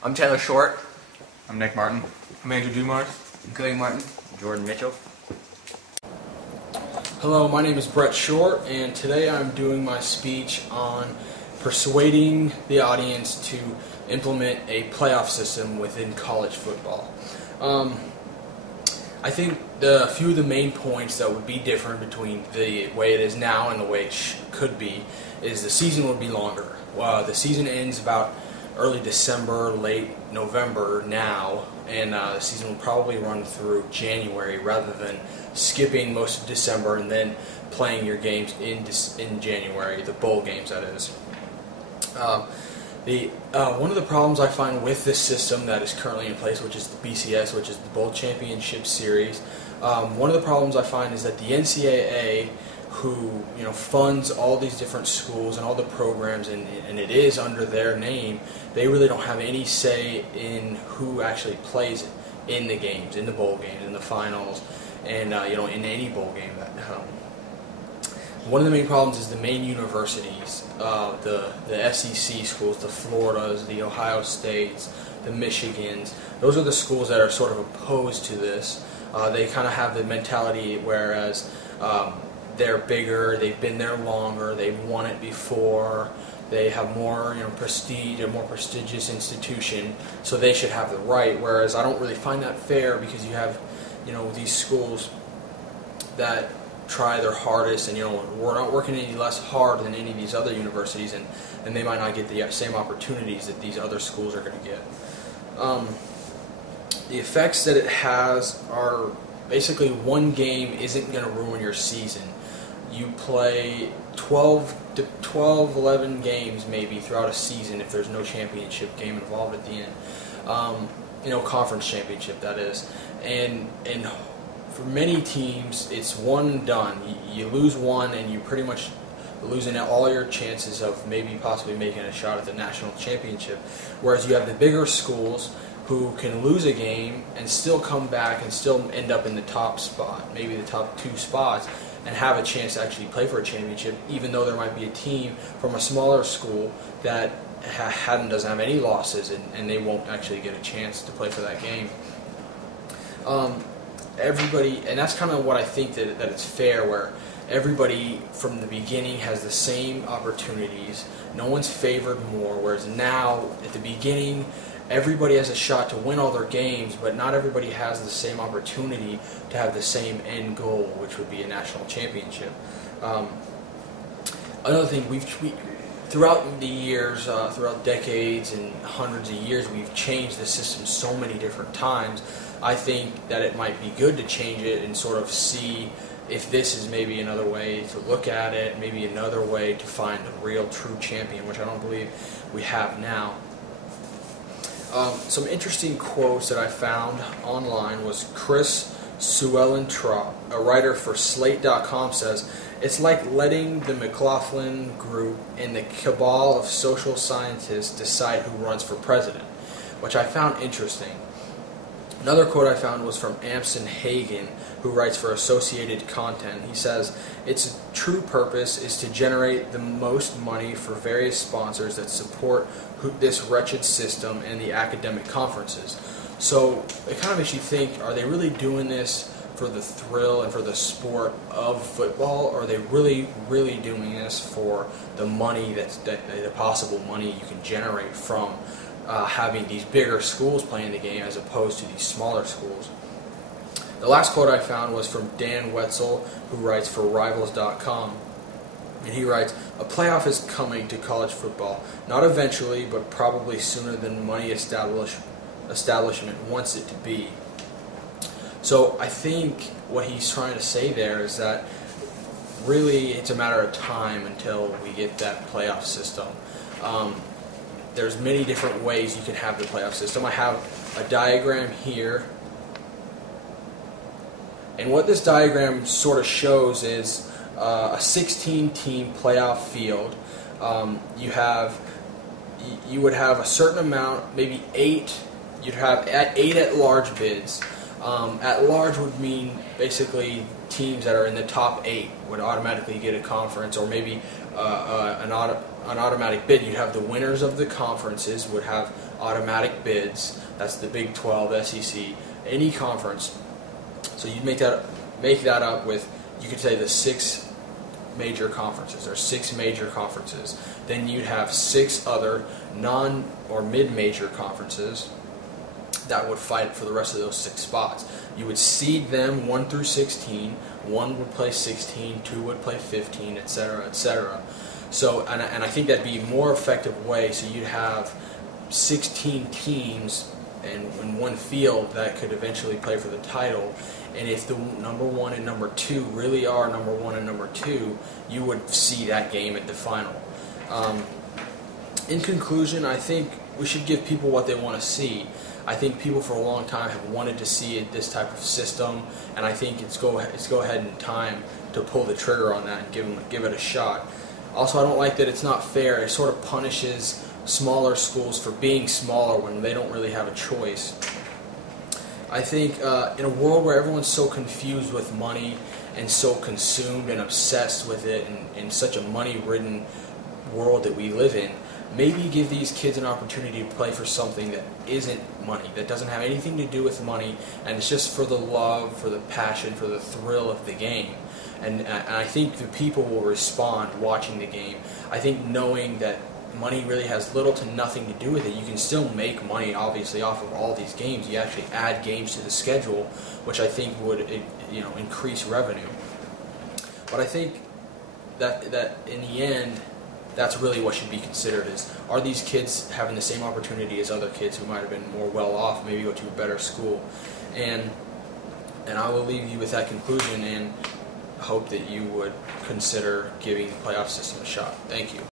I'm Taylor Short. I'm Nick Martin. I'm Andrew Dumars. Cody Martin. Jordan Mitchell. Hello, my name is Brett Short, and today I'm doing my speech on persuading the audience to implement a playoff system within college football. I think a few of the main points that would be different between the way it is now and the way it could be is the season would be longer. The season ends about early December, late November now, and the season will probably run through January rather than skipping most of December and then playing your games in January, the bowl games that is. One of the problems I find with this system that is currently in place, which is the BCS, which is the Bowl Championship Series, one of the problems I find is that the NCAA, who funds all these different schools and all the programs, and it is under their name, they really don't have any say in who actually plays in the games, in the bowl games, in the finals, and in any bowl game. One of the main problems is the main universities, the SEC schools, the Floridas, the Ohio States, the Michigans. Those are the schools that are sort of opposed to this. They kind of have the mentality whereas they're bigger, they've been there longer, they've won it before, they have more prestige, a more prestigious institution, so they should have the right. Whereas I don't really find that fair, because you have these schools that try their hardest, and we're not working any less hard than any of these other universities, and they might not get the same opportunities that these other schools are going to get. The effects that it has are basically one game isn't going to ruin your season. You play 11 games maybe throughout a season if there's no championship game involved at the end. Conference championship, that is. And for many teams, it's one and done. You lose one, and you pretty much losing all your chances of maybe possibly making a shot at the national championship. Whereas you have the bigger schools who can lose a game and still come back and still end up in the top spot, maybe the top 2 spots, and have a chance to actually play for a championship, even though there might be a team from a smaller school that doesn't have any losses, and they won't actually get a chance to play for that game. Everybody, and that's kind of what I think that it's fair, where everybody from the beginning has the same opportunities. No one's favored more, whereas now at the beginning everybody has a shot to win all their games, but not everybody has the same opportunity to have the same end goal, which would be a national championship. Another thing, we throughout the years, throughout decades and hundreds of years, we've changed the system so many different times. I think that it might be good to change it and sort of see if this is maybe another way to look at it, maybe another way to find a real true champion, which I don't believe we have now. Some interesting quotes that I found online was Chris Suellentrop, a writer for Slate.com, says, "It's like letting the McLaughlin Group and the cabal of social scientists decide who runs for president," which I found interesting. Another quote I found was from Amson Hagen, who writes for Associated Content. He says, "Its true purpose is to generate the most money for various sponsors that support this wretched system and the academic conferences." So it kind of makes you think, are they really doing this for the thrill and for the sport of football, or are they really, really doing this for the money, the possible money you can generate from having these bigger schools playing the game as opposed to these smaller schools? The last quote I found was from Dan Wetzel, who writes for Rivals.com. And he writes, "A playoff is coming to college football, not eventually, but probably sooner than money establishment wants it to be." So I think what he's trying to say there is that really it's a matter of time until we get that playoff system. There's many different ways you can have the playoff system. I have a diagram here. And what this diagram sort of shows is a 16-team playoff field. You would have a certain amount, maybe 8. You'd have 8 at-large bids. At-large would mean basically teams that are in the top 8 would automatically get a conference, or maybe an automatic bid. You'd have the winners of the conferences would have automatic bids. That's the Big 12, SEC, any conference. So you'd make that up with, you could say, the 6 major conferences, or 6 major conferences. Then you'd have 6 other non or mid-major conferences that would fight for the rest of those 6 spots. You would seed them 1 through 16. 1 would play 16, 2 would play 15, etc., etc. So, and I think that'd be a more effective way. So you'd have 16 teams in one field that could eventually play for the title. And if the number 1 and number 2 really are number 1 and number 2, you would see that game at the final. In conclusion, I think we should give people what they want to see. I think people for a long time have wanted to see this type of system, and I think it's go ahead in time to pull the trigger on that and give it a shot. Also, I don't like that it's not fair. It sort of punishes smaller schools for being smaller when they don't really have a choice. I think in a world where everyone's so confused with money and so consumed and obsessed with it, and in such a money-ridden world that we live in, maybe give these kids an opportunity to play for something that isn't money, that doesn't have anything to do with money, and it's just for the love, for the passion, for the thrill of the game. And I think the people will respond watching the game. I think knowing that money really has little to nothing to do with it. You can still make money, obviously, off of all these games. You actually add games to the schedule, which I think would, increase revenue. But I think that in the end, that's really what should be considered: is, are these kids having the same opportunity as other kids who might have been more well off, maybe go to a better school? And I will leave you with that conclusion, and hope that you would consider giving the playoff system a shot. Thank you.